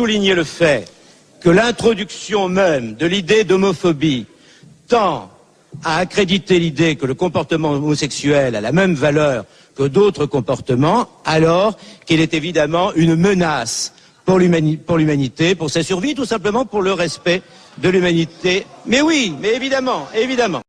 souligner le fait que l'introduction même de l'idée d'homophobie tend à accréditer l'idée que le comportement homosexuel a la même valeur que d'autres comportements, alors qu'il est évidemment une menace pour l'humanité, pour sa survie, tout simplement pour le respect de l'humanité. Mais oui, mais évidemment, évidemment.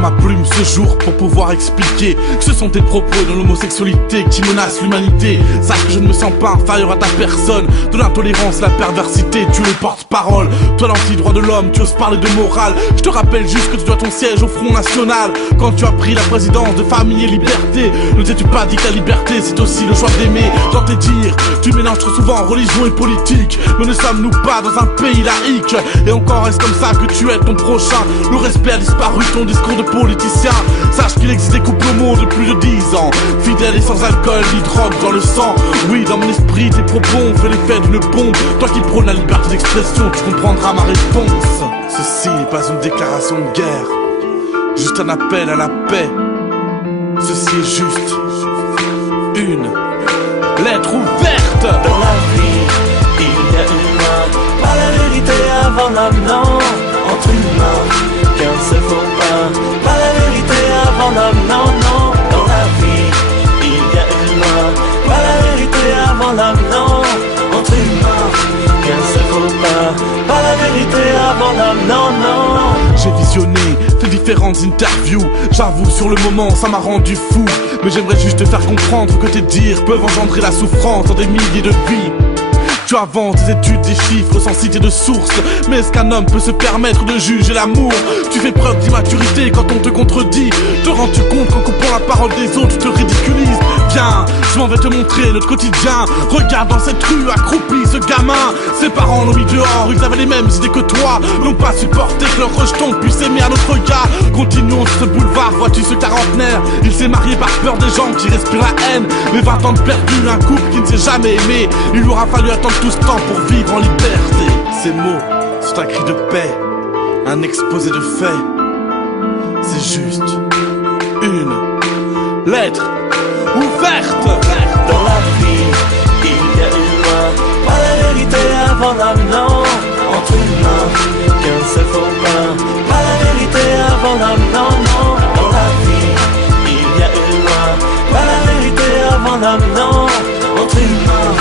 Ma plume ce jour pour pouvoir expliquer que ce sont tes propos de l'homosexualité qui menacent l'humanité. Sache que je ne me sens pas inférieur à ta personne. De l'intolérance, la perversité, tu es le porte-parole. Toi l'anti-droit de l'homme, tu oses parler de morale. Je te rappelle juste que tu dois ton siège au Front National. Quand tu as pris la présidence de Famille et Liberté, ne t'es-tu pas dit que la liberté c'est aussi le choix d'aimer? J'en t'ai dire, tu mélanges trop souvent religion et politique. Mais ne sommes-nous pas dans un pays laïque? Et encore est-ce comme ça que tu aides ton prochain? Le respect a disparu, ton discours de politicien. Sache qu'il existe des couples homo de plus de 10 ans, fidèles et sans alcool ni drogue dans le sang. Oui, dans mon esprit, tes propos ont fait l'effet d'une bombe. Toi qui prônes la liberté d'expression, tu comprendras ma réponse. Ceci n'est pas une déclaration de guerre, juste un appel à la paix. Ceci est juste une lettre ouverte. Dans la vie, il y a une main, pas la vérité avant l'homme, non. Entre humains, qu'un seul faux pas, pas la vérité avant l'homme, non, non. Dans la vie, il y a une main, pas la vérité avant l'homme, non. Entre humains, qu'un seul faux pas, pas la vérité avant l'homme, non, non. J'ai visionné tes différentes interviews. J'avoue sur le moment ça m'a rendu fou, mais j'aimerais juste te faire comprendre que tes dires peuvent engendrer la souffrance dans des milliers de vies. Tu inventes des études, des chiffres sans citer de sources. Mais est-ce qu'un homme peut se permettre de juger l'amour? Tu fais preuve d'immaturité quand on te contredit. Te rends-tu compte qu'en coupant la parole des autres tu te ridiculises? Viens, je m'en vais te montrer notre quotidien. Regarde dans cette rue accroupi ce gamin. Ses parents l'ont mis dehors, ils avaient les mêmes idées que toi. N'ont pas supporté que leur rejeton puisse aimer un autre gars. Continuons sur ce boulevard, vois-tu ce quarantenaire? Il s'est marié par peur des gens qui respirent la haine. Mais 20 ans de perdu, un couple qui ne s'est jamais aimé. Il lui aura fallu attendre tout ce temps pour vivre en liberté. Ces mots sont un cri de paix, un exposé de faits. C'est juste une lettre ouverte. Dans la vie, il y a une loi, pas la vérité avant l'homme, non. Entre humains, qu'un seul faux pas, pas la vérité avant l'homme, non, non. Dans la vie, il y a une loi, pas la vérité avant l'homme, non. Entre humains,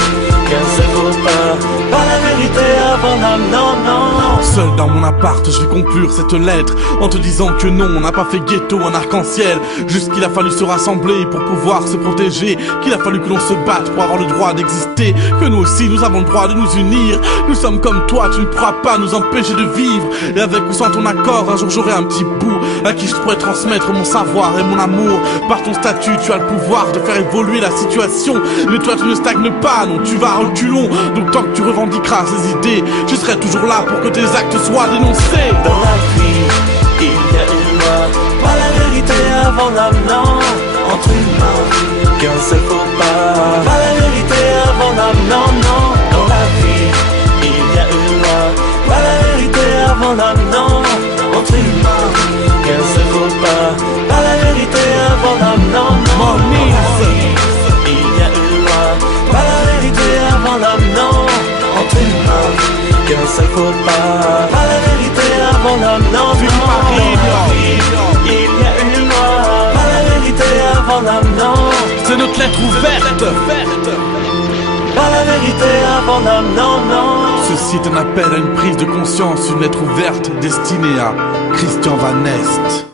qu'un seul faux pas, pas la vérité avant l'homme, non, non. Seul dans mon appart, je vais conclure cette lettre en te disant que non, on n'a pas fait ghetto en arc-en-ciel. Juste qu'il a fallu se rassembler pour pouvoir se protéger, qu'il a fallu que l'on se batte pour avoir le droit d'exister, que nous aussi nous avons le droit de nous unir. Nous sommes comme toi, tu ne pourras pas nous empêcher de vivre. Et avec ou sans ton accord, un jour j'aurai un petit bout à qui je pourrais transmettre mon savoir et mon amour. Par ton statut, tu as le pouvoir de faire évoluer la situation. Mais toi tu ne stagnes pas, non, tu vas à reculons. Donc tant que tu revendiqueras ces idées, je serai toujours là pour que tes actes soient dénoncés. Dans la vie, il y a une loi, pas la vérité avant l'homme, non. Entre humains, qu'un seul faux pas, pas la vérité avant l'homme, non, non. Dans la vie, il y a une loi, pas la vérité avant l'homme, non. Entre humains, qu'un seul faux pas, pas la vérité avant l'homme, non, non. Dans la vie, il y a une loi, pas la vérité avant l'homme, non. Entre humains, qu'un seul faux pas, pas la vérité avant l'homme, non, non. Il y a une loi, pas la vérité avant l'homme, non. C'est notre lettre ouverte. Pas la vérité avant l'homme, non, non. Ceci est un appel à une prise de conscience, une lettre ouverte destinée à Christian Van Est.